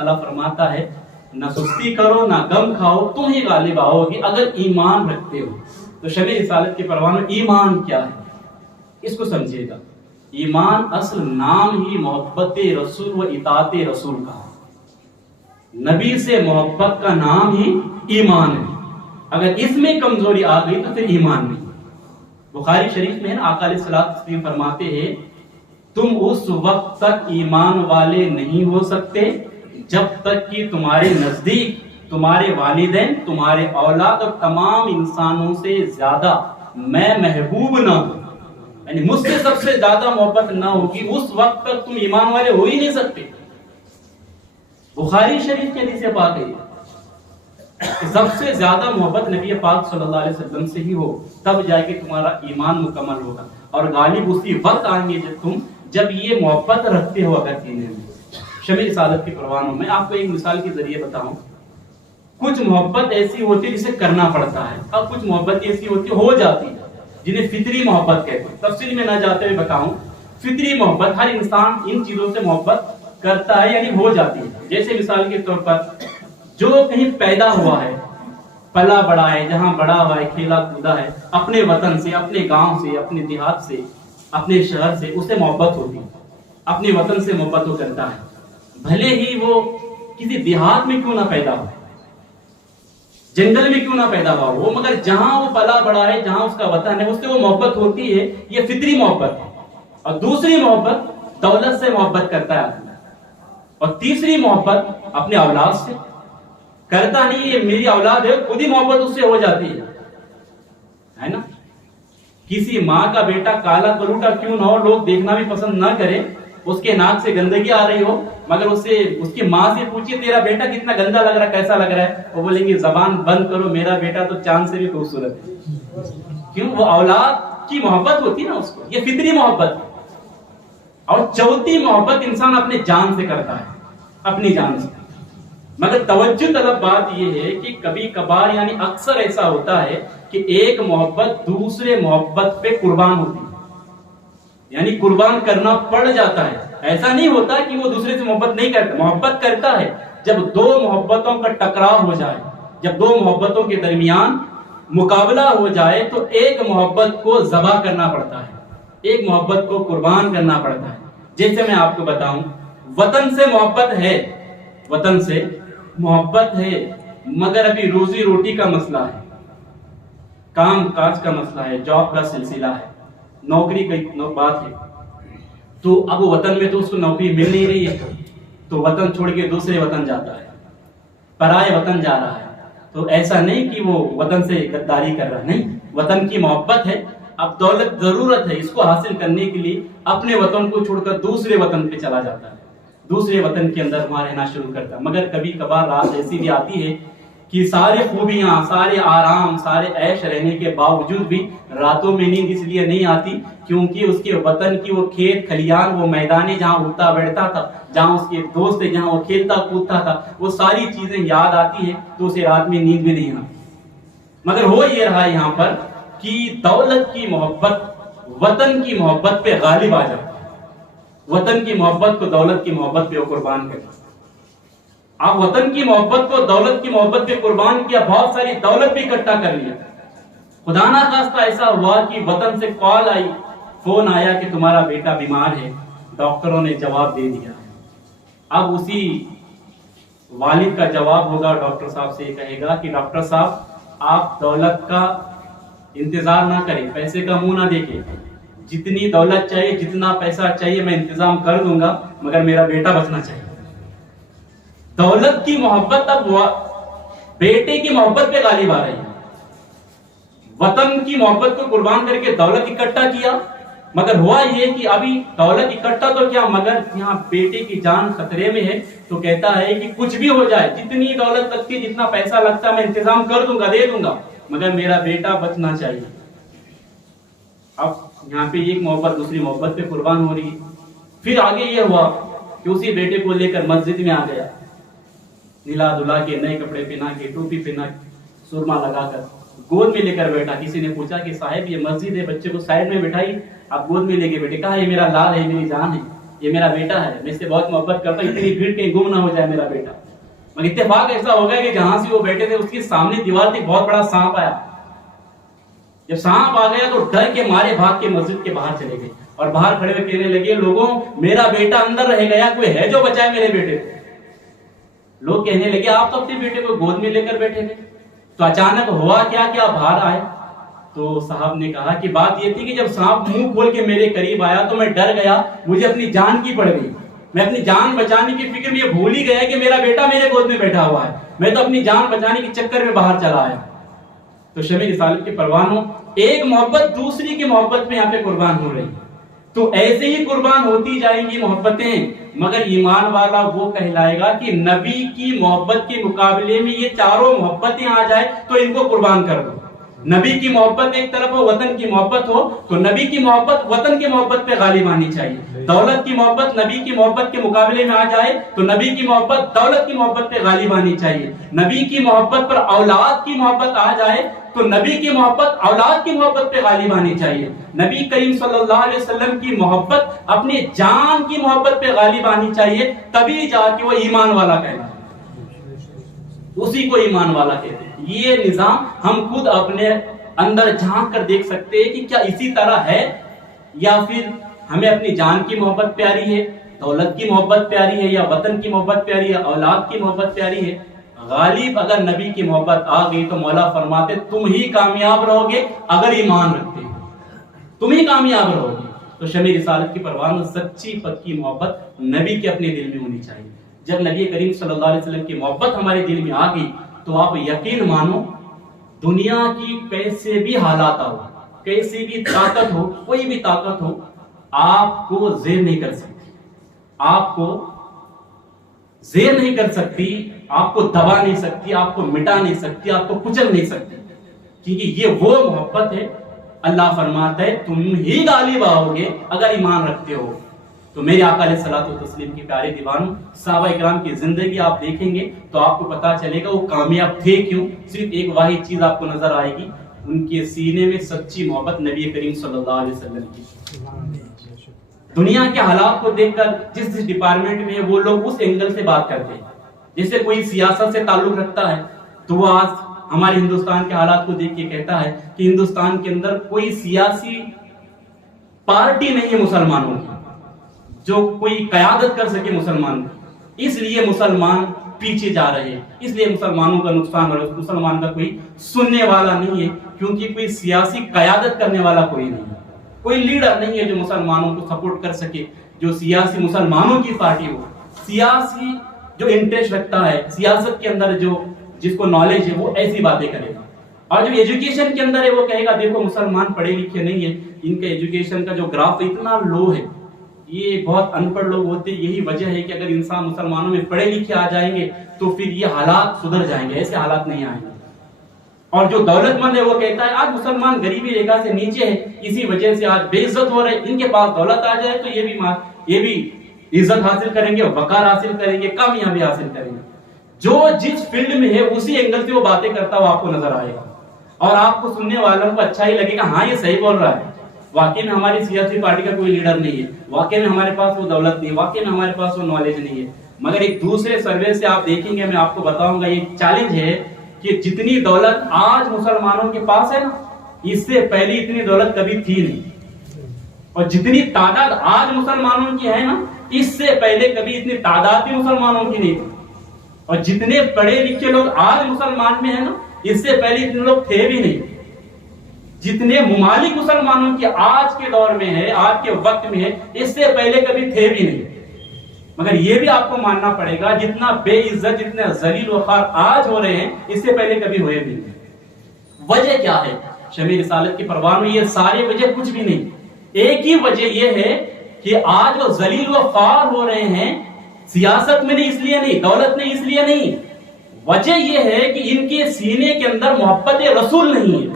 تعالیٰ فرماتا ہے نہ سستی کرو نہ غم کھاؤ تم ہی غالب آؤ گے اگر ایمان رکھتے ہو. تو شب رسالت کے پروان میں ایمان کیا ہے اس کو سمجھیے گا. ایمان اصل نام ہی محبت رسول و اطاعت رسول کا ہے. نبی سے محبت کا نام ہی ایمان ہے. اگر اس میں کمزوری آ گئی تو پھر ایمان نہیں. بخاری شریف میں آقا علیہ الصلوۃ والسلام فرماتے ہیں تم اس وقت تک ایمان والے نہیں ہو سکتے جب تک کہ تمہارے نزدیک تمہارے والدین تمہارے اولاد اور تمام انسانوں سے زیادہ میں محبوب نہ ہوں. یعنی مجھ سے سب سے زیادہ محبت نہ ہوگی اس وقت تک تم ایمان والے ہو ہی نہیں سکتے. بخاری شریف کے حدیث پاک ہے کہ سب سے زیادہ محبت نبی پاک صلی اللہ علیہ وسلم سے ہی ہو تب جا کے تمہارا ایمان مکمل ہوگا. اور غالب اسی وقت آئیں گے جب یہ محبت رکھتے ہو اگر سینے میں. شمع رسالت کے پروانوں میں آپ کو ایک مثال کے ذریعے بتاؤں. کچھ محبت ایسی ہوتی ہے جسے کرنا پڑتا ہے اور کچھ محبت ایسی ہوتی ہو جاتی ہے جنہیں فطری محبت کہتے ہیں. تفصیل میں نہ جاتے ہوئے بتاؤں فطری محبت ہر انسان ان چیزوں سے محبت کرتا ہے یعنی ہو جاتی ہے. جیسے مثال کے طور پر جو کہیں پیدا ہوا ہے پلا بڑا ہے جہاں بڑا ہوا ہے کھیلا کودا ہے اپنے وطن سے اپنے گاؤں سے اپنے دیہات سے اپنے شہر سے اسے محبت ہوتی ہے. اپنے وطن سے محبت وہ کرتا ہے بھلے ہی وہ کسی دیہات میں کیوں نہ پیدا ہو جنگل میں کیوں نہ پیدا ہوا وہ مگر جہاں وہ پلا بڑا ہے جہاں اس کا وطن ہے اس سے وہ محبت ہوتی ہے. یہ فطری محبت ہے. اور دوسری محبت دولت سے محبت کرتا ہے اور تیسری محبت اپنے اولاد سے کرتا نہیں. یہ میری اولاد ہے خود ہی محبت اس سے ہو جاتی ہے نا. کسی ماں کا بیٹا کالا کلوٹا کیوں نہ ہو لوگ دیکھنا بھی پسند نہ کرے اس کے ناک سے گندگی آ رہی ہو مگر اس کی ماں سے پوچھیے تیرا بیٹا کتنا گندا لگ رہا ہے کیسا لگ رہا ہے وہ بولیں گے زبان بند کرو میرا بیٹا تو چاند سے بھی خوبصورت ہے. کیوں وہ اولاد کی محبت ہوتی نا اس کو. یہ فطری محبت ہے. اور چوتھی محبت انسان اپنے جان سے کرتا ہے اپنی جان سے. مگر توجہ طلب بات یہ ہے کہ کبھی کبھار یعنی اکثر ایسا ہوتا ہے کہ ایک محبت دوسرے محبت پہ قربان ہوتی ہے یعنی قربان کرنا پڑ جاتا ہے. ایسا نہیں ہوتا کہ وہ دوسرے سے محبت نہیں کرتا محبت کرتا ہے. جب دو محبتوں کا ٹکراؤ ہو جائے جب دو محبتوں کے درمیان مقابلہ ہو جائے تو ایک محبت کو ذبح کرنا پڑتا ہے ایک محبت کو قربان کرنا پڑتا ہے. جیسے میں آپ کو بتاؤں وطن سے محبت ہے وطن سے محبت ہے مگر ابھی روزی روٹی کا مسئلہ ہے کام کاج کا مسئلہ ہے جاب کا سلسلہ ہے نوکری کی بات ہے. تو اب وطن میں تو اس کو نوکری مل نہیں رہی ہے تو وطن چھوڑ کے دوسرے وطن جاتا ہے پرائے وطن جا رہا ہے. تو ایسا نہیں کہ وہ وطن سے غداری کر رہا ہے نہیں وطن کی محبت ہے. اب دولت ضرورت ہے اس کو حاصل کرنے کے لیے اپنے وطن کو چھوڑ کر دوسرے وطن پہ چلا جاتا ہے دوسرے وطن کے اندر وہاں رہنا شروع کرتا ہے. مگر کبھی کبھار رات ایسی بھی آتی ہے کہ ساری خوبیاں سارے آرام سارے عیش رہنے کے باوجود بھی راتوں میں نیند اس لیے نہیں آتی کیونکہ اس کے وطن کی وہ کھیت کھلیان وہ میدانے جہاں اٹھتا بیٹھتا تھا جہاں اس کے دوست جہاں وہ کھیلتا کودتا تھا وہ ساری چیزیں یاد آتی ہے تو اسے رات میں نیند بھی نہیں آتی. مگر ہو یہ رہا یہاں پر کہ دولت کی محبت وطن کی محبت پہ غالب آ جاتی وطن کی محبت کو دولت کی محبت پہ قربان کرتا. آپ وطن کی محبت کو دولت کی محبت پہ قربان کیا بہت ساری دولت بھی اکٹھا کر لیا. خدا نہ خواستہ ایسا ہوا کہ وطن سے کال آئی فون آیا کہ تمہارا بیٹا بیمار ہے ڈاکٹروں نے جواب دے دیا. اب اسی والد کا جواب ہوگا ڈاکٹر صاحب سے یہ کہے گا کہ ڈاکٹر صاحب آپ دولت کا انتظار نہ کریں پیسے کا منہ نہ دیکھیں جتنی دولت چاہیے جتنا پیسہ چاہیے میں انتظام کر دوں گا مگر میرا بیٹا بچنا چاہیے. دولت کی محبت اب بیٹے کی محبت پہ غالب آ رہی ہے. وطن کی محبت کو قربان کر کے دولت اکٹھا کیا مگر ہوا یہ کہ ابھی دولت اکٹھا تو کیا مگر یہاں بیٹے کی جان خطرے میں ہے تو کہتا ہے کہ کچھ بھی ہو جائے جتنی دولت لگتی ہے جتنا پیسہ لگتا ہے میں انتظام کر دوں گا دے دوں گا مگر میرا بیٹا بچنا چاہیے. اب یہاں پہ ایک محبت دوسری محبت پہ قربان ہو رہی ہے. پھر آگے یہ ہوا کہ اسی بیٹے کو لے کر مسجد میں آ گیا نلا دھلا کے نئے کپڑے پہنا کے ٹوپی پہنا سرما لگا کر گود میں لے کر بیٹھا. کسی نے پوچھا کہ صاحب یہ مسجد ہے بچے کو سائڈ میں بٹھائی آپ گود میں لے کے بیٹھے. کہا یہ میرا لال ہے میری جان ہے یہ میرا بیٹا ہے، میں اس سے بہت محبت کرتا ہوں، اتنی بھیڑ کہیں گم نہ ہو جائے میرا بیٹا۔ مگر اتفاق ایسا ہو گیا کہ جہاں سے وہ بیٹھے تھے اس کی سامنے دیوار تھی، بہت بڑا سانپ آیا۔ جب سانپ آ گیا تو ڈر کے مارے بھاگ کے مسجد کے باہر چلے گئے اور باہر کھڑے ہوئے کہنے لگے لوگوں میرا بیٹا اندر رہ گیا، کوئی ہے جو بچائے میرے بیٹے کو؟ لوگ کہنے لگے آپ تو اپنے بیٹے کو گود میں لے کر بیٹھے تھے، تو اچانک ہوا کیا کہ آپ باہر آئے؟ تو صاحب نے کہا کہ بات یہ تھی کہ جب سانپ منہ کھول کے میرے قریب آیا تو میں ڈر گیا، مجھے اپنی جان کی پڑ گئی، میں اپنی جان بچانے کی فکر میں یہ بھول ہی گیا کہ میرا بیٹا میرے گود میں بیٹھا ہوا ہے، میں تو اپنی جان بچانے کے چکر میں باہر چلا آیا۔ تو شمع رسالت کے پروانوں، ایک محبت دوسری کی محبت میں یہاں پہ قربان ہو رہی ہے، تو ایسے ہی قربان ہوتی جائیں گی محبتیں، مگر ایمان والا وہ کہلائے گا کہ نبی کی محبت کے مقابلے میں یہ چاروں محبتیں آ جائے تو ان کو قربان کر دو۔ نبی کی محبت ایک طرف ہو، وطن کی محبت ہو، تو نبی کی محبت وطن کی محبت پہ غالب آنی چاہیے۔ دولت کی محبت نبی کی محبت کے مقابلے میں آ جائے تو نبی کی محبت دولت کی محبت پہ غالب آنی چاہیے۔ نبی کی محبت پر اولاد کی محبت آ جائے تو نبی کی محبت اولاد کی محبت پہ غالب آنی چاہیے۔ نبی کریم صلی اللہ علیہ وسلم کی محبت اپنی جان کی محبت پہ غالب آنی چاہیے، تبھی جا کے وہ ایمان والا کہلاتا ہے، اسی کو ایمان والا کہتے ہیں۔ یہ نظام ہم خود اپنے اندر جھانک کر دیکھ سکتے ہیں کہ کیا اسی طرح ہے، یا پھر ہمیں اپنی جان کی محبت پیاری ہے، دولت کی محبت پیاری ہے، یا وطن کی محبت پیاری ہے، اولاد کی محبت پیاری ہے۔ غالب اگر نبی کی محبت آ گئی تو مولا فرماتے تم ہی کامیاب رہو گے اگر ایمان رکھتے ہو، تم ہی کامیاب رہو گے۔ تو شمع رسالت کی پروان سچی پکی محبت نبی کے اپنے دل میں ہونی چاہیے۔ جب نبی کریم صلی اللہ علیہ وسلم کی محبت ہمارے دل میں آ گئی تو آپ یقین مانو دنیا کی کیسے بھی حالات ہو، کیسی بھی طاقت ہو، کوئی بھی طاقت ہو، آپ کو زیر نہیں کر سکتی، آپ کو زیر نہیں کر سکتی، آپ کو دبا نہیں سکتی، آپ کو مٹا نہیں سکتی، آپ کو کچل نہیں سکتی، کیونکہ یہ وہ محبت ہے۔ اللہ فرماتا ہے تم ہی غالب آؤ گے اگر ایمان رکھتے ہو۔ تو میرے آقا علیہ الصلوۃ والتسلیم کے پیارے دیوانوں، صحابہ اکرام کی زندگی آپ دیکھیں گے تو آپ کو پتا چلے گا وہ کامیاب تھے کیوں۔ صرف ایک واحد چیز آپ کو نظر آئے گی، ان کے سینے میں سچی محبت نبی کریم صلی اللہ علیہ وسلم کی۔ دنیا کے حالات کو دیکھ کر جس ڈپارٹمنٹ میں وہ لوگ اس اینگل سے بات کرتے ہیں، جیسے کوئی سیاست سے تعلق رکھتا ہے تو وہ آج ہمارے ہندوستان کے حالات کو دیکھ کے کہتا ہے کہ ہندوستان کے اندر کوئی سیاسی پارٹی نہیں ہے مسلمانوں کی جو کوئی قیادت کر سکے مسلمان کی، اس لیے مسلمان پیچھے جا رہے ہیں، اس لیے مسلمانوں کا نقصان ہو رہا ہے، مسلمان کا کوئی سننے والا نہیں ہے، کیونکہ کوئی سیاسی قیادت کرنے والا کوئی نہیں ہے، کوئی لیڈر نہیں ہے جو مسلمانوں کو سپورٹ کر سکے، جو سیاسی مسلمانوں کی پارٹی ہو، سیاسی جو انٹرسٹ رکھتا ہے سیاست کے اندر، جو جس کو نالج ہے وہ ایسی باتیں کرے گا، اور جو ایجوکیشن کے اندر ہے وہ کہے گا دیکھو مسلمان پڑھے لکھے نہیں ہے، ان کا ایجوکیشن کا جو گراف اتنا لو ہے، یہ بہت ان پڑھ لوگ ہوتے ہیں، یہی وجہ ہے کہ اگر انسان مسلمانوں میں پڑھے لکھے آ جائیں گے تو پھر یہ حالات سدھر جائیں گے، ایسے حالات نہیں آئیں گے۔ اور جو دولت مند ہے وہ کہتا ہے آج مسلمان غریبی ریکھا سے نیچے ہے، اسی وجہ سے آج بے عزت ہو رہے، ان کے پاس دولت آ جائے تو یہ بھی عزت حاصل کریں گے، وقار حاصل کریں گے، کامیابی حاصل کریں گے۔ جو جس فیلڈ میں ہے اسی اینگل سے وہ باتیں کرتا ہوا آپ کو نظر آئے گا، اور آپ کو سننے والوں کو اچھا ہی لگے گا، ہاں یہ صحیح بول رہا ہے، واقعی میں ہماری سیاسی پارٹی کا کوئی لیڈر نہیں ہے، واقعی میں ہمارے پاس وہ دولت نہیں ہے، واقعی میں ہمارے پاس وہ نالج نہیں ہے۔ مگر ایک دوسرے سروے سے آپ دیکھیں گے، میں آپ کو بتاؤں گا، یہ چیلنج ہے کہ جتنی دولت آج مسلمانوں کے پاس ہے نا، اس سے پہلے اتنی دولت کبھی تھی نہیں، اور جتنی تعداد آج مسلمانوں کی ہے نا، اس سے پہلے کبھی اتنی تعداد بھی مسلمانوں کی نہیں تھی، اور جتنے پڑھے لکھے لوگ آج مسلمان میں ہیں نا، اس سے پہلے اتنے لوگ تھے بھی نہیں۔ جتنے ممالک مسلمانوں کی آج کے دور میں ہے، آج کے وقت میں ہے، اس سے پہلے کبھی تھے بھی نہیں۔ مگر یہ بھی آپ کو ماننا پڑے گا جتنا بے عزت، جتنے ذلیل وخوار آج ہو رہے ہیں، اس سے پہلے کبھی ہوئے بھی نہیں۔ وجہ کیا ہے؟ شمع رسالت کی پروان میں یہ ساری وجہ کچھ بھی نہیں، ایک ہی وجہ یہ ہے کہ آج وہ ذلیل وخوار ہو رہے ہیں، سیاست میں نہیں، اس لیے نہیں، دولت نہیں، اس لیے نہیں، وجہ یہ ہے کہ ان کے سینے کے اندر محبت رسول نہیں ہے۔